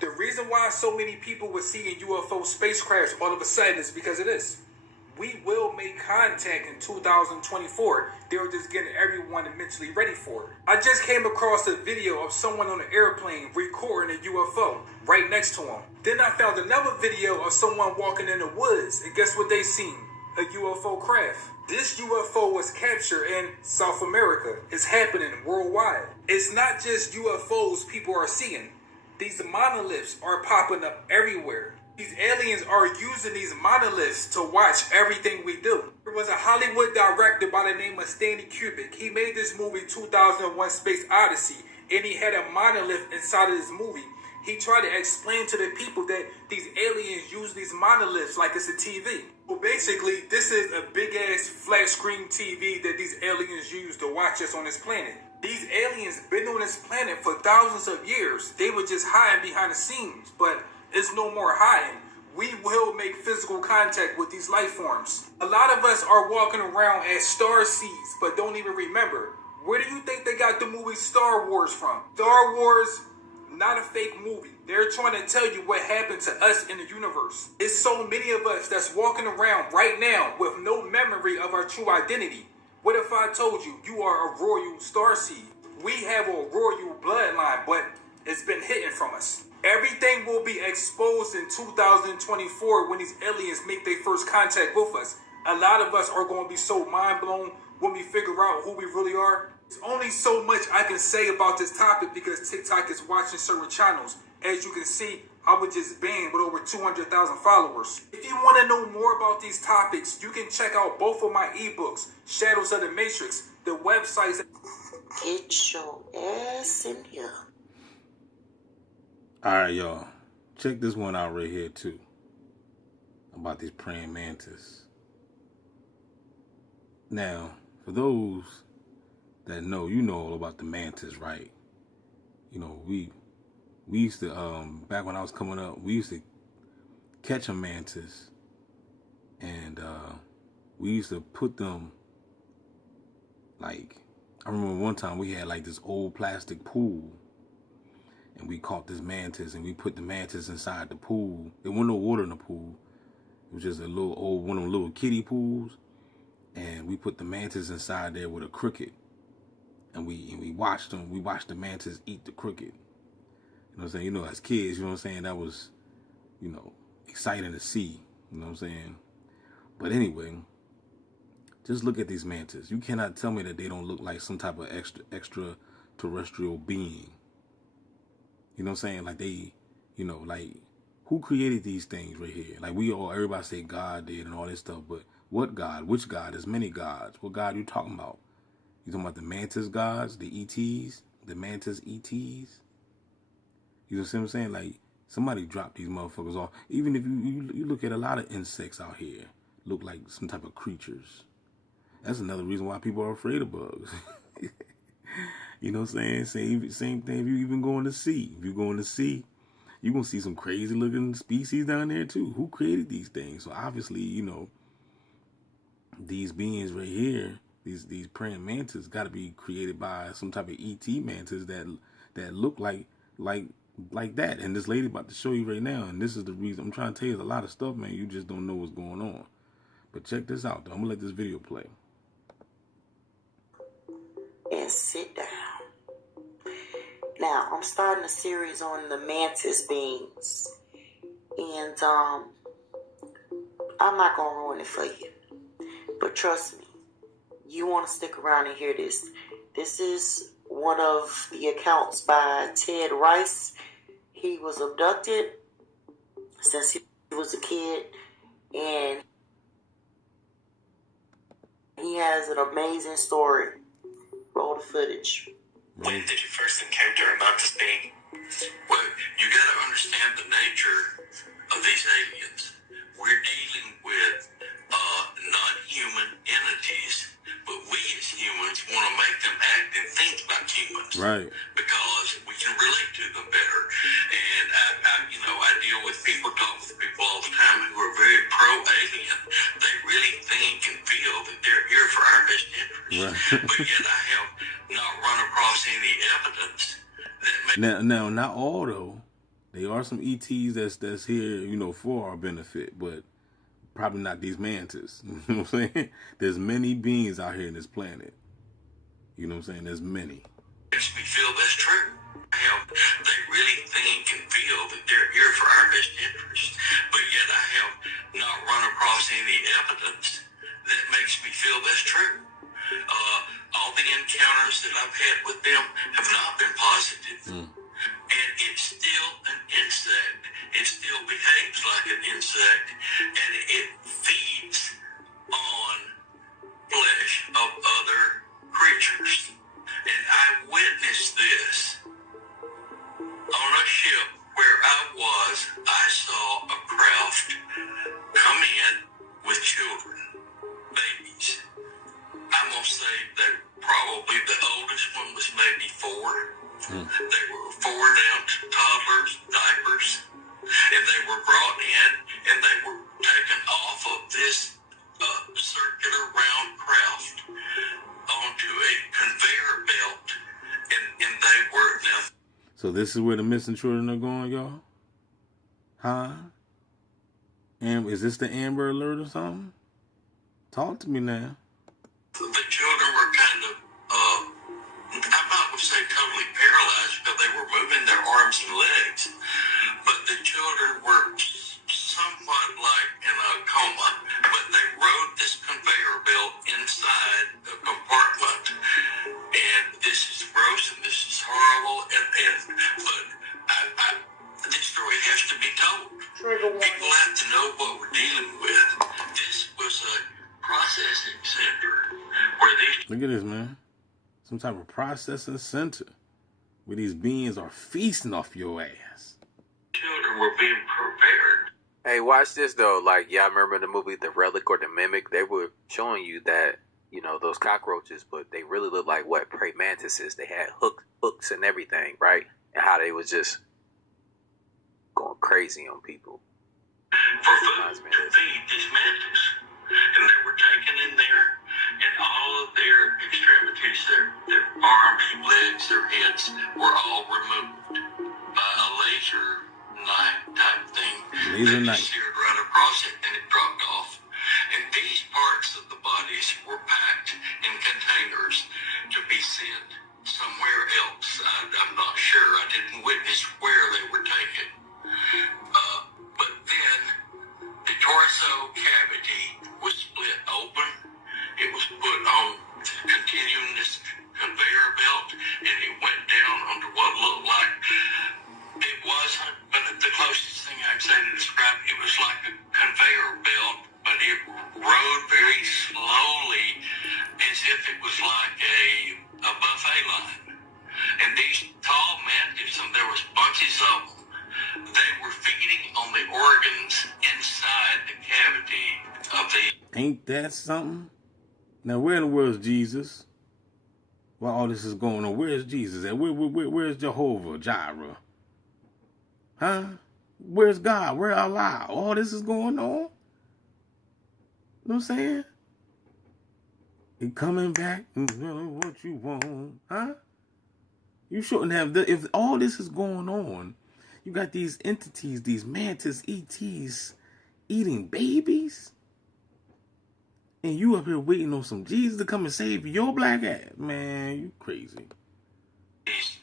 The reason why so many people were seeing UFO spacecrafts all of a sudden is because of this. We will make contact in 2024. They were just getting everyone mentally ready for it. I just came across a video of someone on an airplane recording a UFO right next to him. Then I found another video of someone walking in the woods, and guess what they seen? A UFO craft. This UFO was captured in South America. It's happening worldwide. It's not just UFOs people are seeing. These monoliths are popping up everywhere. These aliens are using these monoliths to watch everything we do. There was a Hollywood director by the name of Stanley Kubrick. He made this movie 2001 Space Odyssey, and he had a monolith inside of this movie. He tried to explain to the people that these aliens use these monoliths like it's a TV. Well, basically, this is a big-ass flat screen TV that these aliens use to watch us on this planet. These aliens been on this planet for thousands of years. They were just hiding behind the scenes, but it's no more hiding. We will make physical contact with these life forms. A lot of us are walking around as star seeds, but don't even remember. Where do you think they got the movie Star Wars from? Star Wars, not a fake movie. They're trying to tell you what happened to us in the universe. It's so many of us that's walking around right now with no memory of our true identity. What if I told you you are a royal starseed? We have a royal bloodline, but it's been hidden from us. Everything will be exposed in 2024 when these aliens make their first contact with us. A lot of us are going to be so mind blown when we figure out who we really are. There's only so much I can say about this topic because TikTok is watching certain channels. As you can see, I was just banned with over 200,000 followers. If you want to know more about these topics, you can check out both of my ebooks, Shadows of the Matrix, the websites. Get your ass in here. Alright, y'all. Check this one out right here, too. About these praying mantis. Now, for those that know, you know all about the mantis, right? You know, we used to, back when I was coming up, we used to catch a mantis. And we used to put them, like, I remember one time we had, like, this old plastic pool. And we caught this mantis, and we put the mantis inside the pool. There wasn't no water in the pool. It was just a little old, one of them little kiddie pools. And we put the mantis inside there with a cricket. And we watched them. We watched the mantis eat the cricket. You know what I'm saying? You know, as kids, you know what I'm saying? That was, you know, exciting to see. You know what I'm saying? But anyway, just look at these mantis. You cannot tell me that they don't look like some type of extraterrestrial being. You know what I'm saying? Like they, you know, like who created these things right here? Like everybody say God did and all this stuff, but what God? Which God? There's many gods. What God are you talking about? You talking about the mantis gods, the ETs, the mantis ETs? You know what I'm saying? Like somebody dropped these motherfuckers off. Even if you look at a lot of insects out here, look like some type of creatures. That's another reason why people are afraid of bugs. You know what I'm saying? Same thing if you even go in the sea. If you go in the sea, you're going to see some crazy looking species down there too. Who created these things? So obviously, you know, these beings right here, these praying mantis got to be created by some type of ET mantis that look like that. And this lady about to show you right now, and this is the reason I'm trying to tell you, there's a lot of stuff, man. You just don't know what's going on. But check this out, though. I'm going to let this video play. And sit down. Now, I'm starting a series on the mantis beings. And I'm not going to ruin it for you. But trust me, you want to stick around and hear this. This is one of the accounts by Ted Rice. He was abducted since he was a kid. And he has an amazing story. Roll the footage. When did you first encounter a mantis being? Well, you got to understand the nature of these aliens. We're dealing with non-human entities, but we as humans want to make them act and think like humans. Right. Because we can relate to them better. And I deal with people, talk with people all the time who are very pro-alien. They really think and feel that they're here for our best interest. Right. But yet I have not run across any evidence that Now, not all though. There are some ETs that's here, for our benefit, but probably not these mantis. You know what I'm saying? There's many beings out here in this planet. You know what I'm saying? There's many. Makes me feel that's true. How they really think and feel that they're here for our best interest, but yet I have not run across any evidence that makes me feel that's true. All the encounters that I've had with them have not been positive. And it's still an insect. It still behaves like an insect, and it feeds on flesh of other creatures. And I witnessed this on a ship where I was. I saw a craft come in with children, babies. I'm going to say that probably the oldest one was maybe 4. They were 4 down to toddlers, diapers, and they were brought in and they were taken off of this circular round craft onto a conveyor belt, and they were now. So this is where the missing children are going, y'all? Huh? Is this the Amber Alert or something? Talk to me now. The children were kind of, I'm not going to say totally paralyzed because they were moving their arms and legs, but the children were somewhat like in a coma, but they rode this conveyor belt inside the compartment, and this is gross and this is horrible, but this story has to be told. People have to know what we're dealing with. This was a processing center where these... Look at this, man. Some type of processing center where these beings are feasting off your ass. children were being prepared. Hey, watch this though. Like, y'all remember the movie The Relic or The Mimic? They were showing you that, those cockroaches, but they really look like what praying mantises. They had hooks and everything, right? And how they was just going crazy on people. For food to feed these mantis. And they were taken in there, and all of their extremities, their arms, legs, their heads, were all removed by a laser knife type thing. Laser that knife. Seared right across it, and it dropped off. And these parts of the bodies were packed in containers to be sent somewhere else. I'm not sure. I didn't witness where they were taken. But then the torso cavity was split open. It was put on continuing this conveyor belt, and it went down onto what looked like, it wasn't, but the closest thing I'd say to describe it was like a conveyor belt, but it rode very slowly as if it was like a buffet line. And these tall mantis, and there was bunches of them, they were feeding on the organs inside the cavity of the... Ain't that something? Now, where in the world is Jesus? While all this is going on, where's Jesus at? Where's Jehovah Jireh? Huh? Where's God? Where Allah? All this is going on? You know what I'm saying? He coming back and what you want, huh? You shouldn't have... If all this is going on, you got these entities, these mantis, ETs, eating babies, and you up here waiting on some Jesus to come and save your black ass. Man, you crazy. These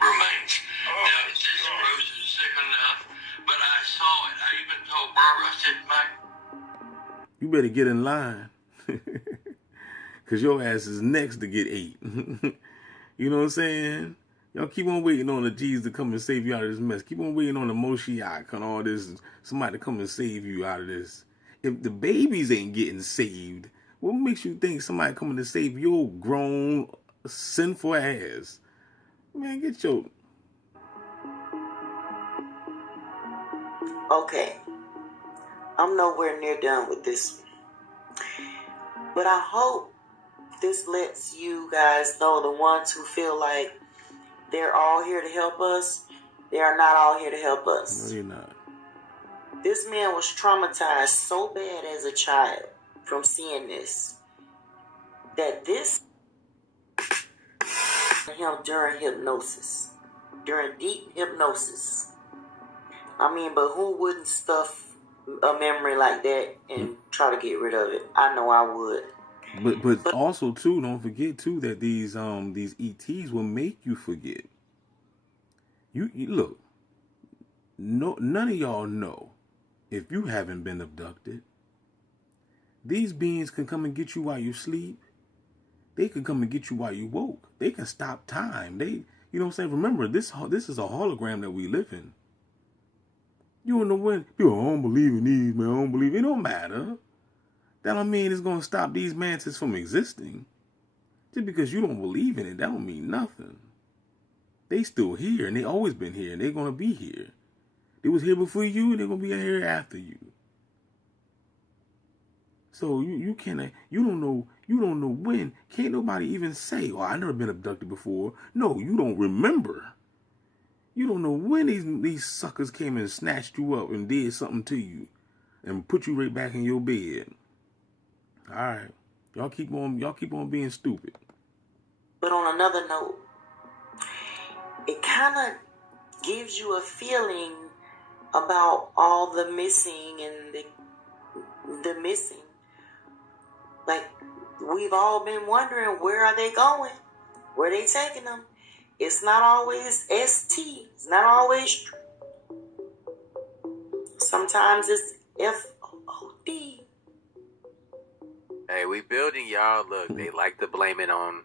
remains. Now, it's just gross and sick enough, but I saw it. I even told Barbara, I said, Mike, You better get in line. Because your ass is next to get ate. You know what I'm saying? Y'all keep on waiting on the Jesus to come and save you out of this mess. Keep on waiting on the Moshiach and all this. Somebody to come and save you out of this. If the babies ain't getting saved, what makes you think somebody coming to save your grown, sinful ass? Man, get your... Okay, I'm nowhere near done with this one. But I hope this lets you guys know, the ones who feel like they're all here to help us, they are not all here to help us. No, you're not. This man was traumatized so bad as a child from seeing this, that this him during hypnosis, during deep hypnosis. I mean, but who wouldn't stuff a memory like that and try to get rid of it? I know I would. But also too, don't forget too that these ETs will make you forget. You look. No, none of y'all know if you haven't been abducted. These beings can come and get you while you sleep. They can come and get you while you woke. They can stop time. You know what I'm saying? Remember, this is a hologram that we live in. You don't know when. I don't believe in these, man. I don't believe. It don't matter. That don't mean it's going to stop these mantis from existing. Just because you don't believe in it, that don't mean nothing. They still here, and they always been here, and they're going to be here. They was here before you, and they're going to be here after you. So you don't know when. Can't nobody even say, "Oh, I never been abducted before." No, you don't remember. You don't know when these suckers came and snatched you up and did something to you and put you right back in your bed. All right, y'all keep on being stupid. But on another note, it kind of gives you a feeling about all the missing and the missing. Like, we've all been wondering, where are they going? Where are they taking them? It's not always ST. It's not always. Sometimes it's FOD. Hey, we building, y'all. Look, they like to blame it on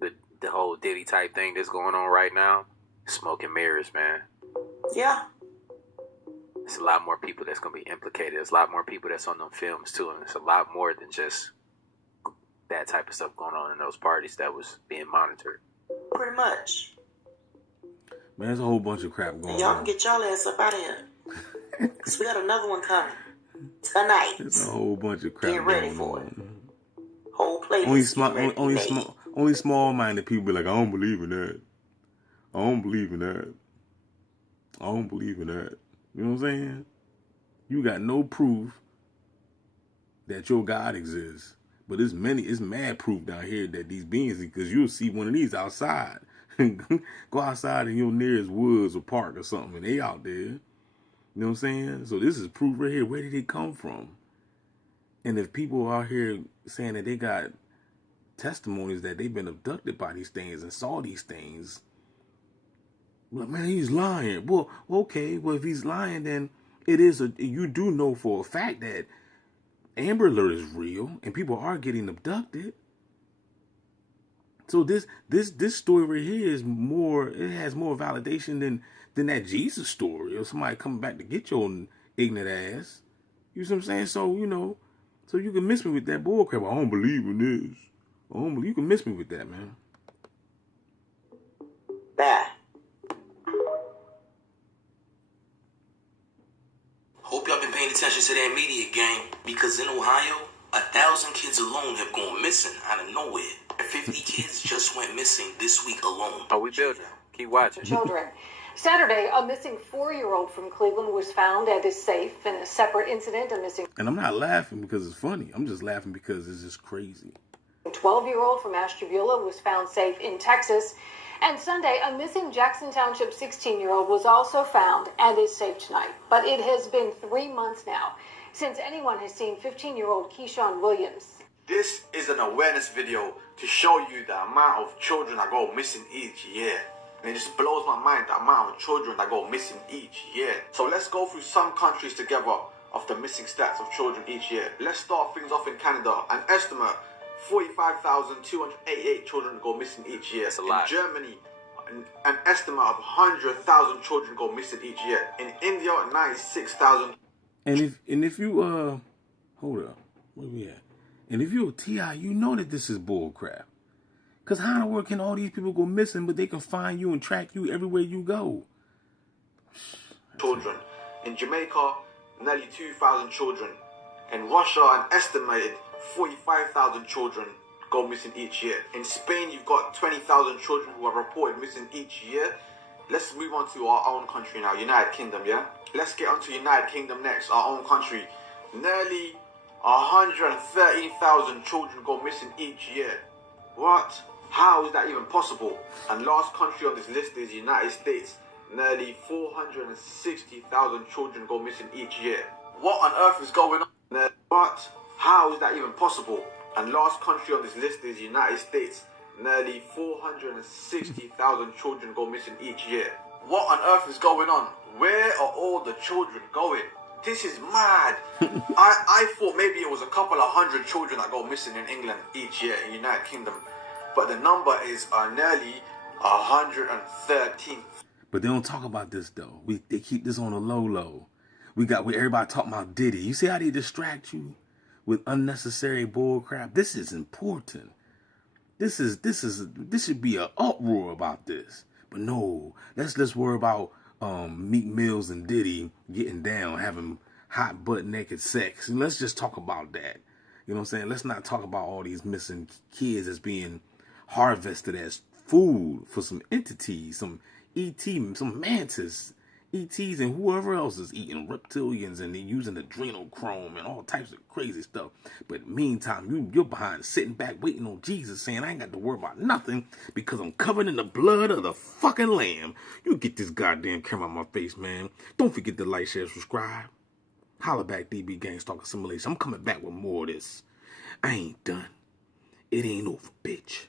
the whole Diddy type thing that's going on right now. Smoke and mirrors, man. Yeah. There's a lot more people that's going to be implicated. There's a lot more people that's on them films, too. And it's a lot more than just that type of stuff going on in those parties that was being monitored. Pretty much. Man, there's a whole bunch of crap going on. Y'all can get y'all ass up out of here. Because we got another one coming tonight. There's a whole bunch of crap Get ready going for on. it. Whole playlist. Only small-minded people be like, I don't believe in that. I don't believe in that. I don't believe in that. You know what I'm saying? You got no proof that your God exists. But it's mad proof down here that these beings, because you'll see one of these outside. Go outside in your nearest woods or park or something, and they out there. You know what I'm saying? So this is proof right here. Where did it come from? And if people are out here saying that they got testimonies that they've been abducted by these things and saw these things, like, man, he's lying. Well, okay. Well, if he's lying, then you do know for a fact that Amber Alert is real and people are getting abducted. So this story right here is more. It has more validation than that Jesus story or somebody coming back to get your ignorant ass. You see what I'm saying? So so you can miss me with that bullcrap. I don't believe in this. You can miss me with that, man. Bye. Hope y'all been paying attention to that media game, because in Ohio, 1,000 kids alone have gone missing out of nowhere. 50 kids just went missing this week alone. Oh, we building. Keep watching. Children. Saturday, a missing 4-year-old from Cleveland was found at his safe in a separate incident. A missing. And I'm not laughing because it's funny. I'm just laughing because it's just crazy. A 12-year-old from Ashtabula was found safe in Texas. And Sunday, a missing Jackson Township 16-year-old was also found and is safe tonight. But it has been 3 months now since anyone has seen 15-year-old Keyshawn Williams. This is an awareness video to show you the amount of children that go missing each year. And it just blows my mind, the amount of children that go missing each year. So let's go through some countries together of the missing stats of children each year. Let's start things off in Canada. An estimate, 45,288 children go missing each year. That's a lot. In Germany, an estimate of 100,000 children go missing each year. In India, 96,000. And if you hold up, where we at? And if you're a T.I., you know that this is bull crap. Because how in the world can all these people go missing, but they can find you and track you everywhere you go? Children. In Jamaica, nearly 2,000 children. In Russia, an estimated 45,000 children go missing each year. In Spain, you've got 20,000 children who are reported missing each year. Let's move on to our own country now, United Kingdom, yeah? Let's get on to United Kingdom next, our own country. Nearly 113,000 children go missing each year. What? how is that even possible? And last country on this list is the United States. Nearly 460,000 children go missing each year. What on earth is going on? But how is that even possible? And last country on this list is the United States. Nearly 460,000 children go missing each year. What on earth is going on? Where are all the children going? This is mad. I thought maybe it was a couple of hundred children that go missing in England each year in the United Kingdom. But the number is nearly 113. But they don't talk about this though. They keep this on a low. We got everybody talking about Diddy. You see how they distract you with unnecessary bull crap? This is important. This should be an uproar about this. But no, let's worry about Meek Mills and Diddy getting down, having hot butt naked sex. And let's just talk about that. You know what I'm saying? Let's not talk about all these missing kids as being harvested as food for some entities, some ET, some mantis, ETs, and whoever else is eating reptilians, and they're using adrenochrome and all types of crazy stuff. But meantime, you're behind, sitting back, waiting on Jesus, saying, I ain't got to worry about nothing because I'm covered in the blood of the fucking Lamb. You get this goddamn camera on my face, man. Don't forget to like, share, subscribe. Holla back, DB Gang Stalk Assimilation. I'm coming back with more of this. I ain't done. It ain't over, bitch.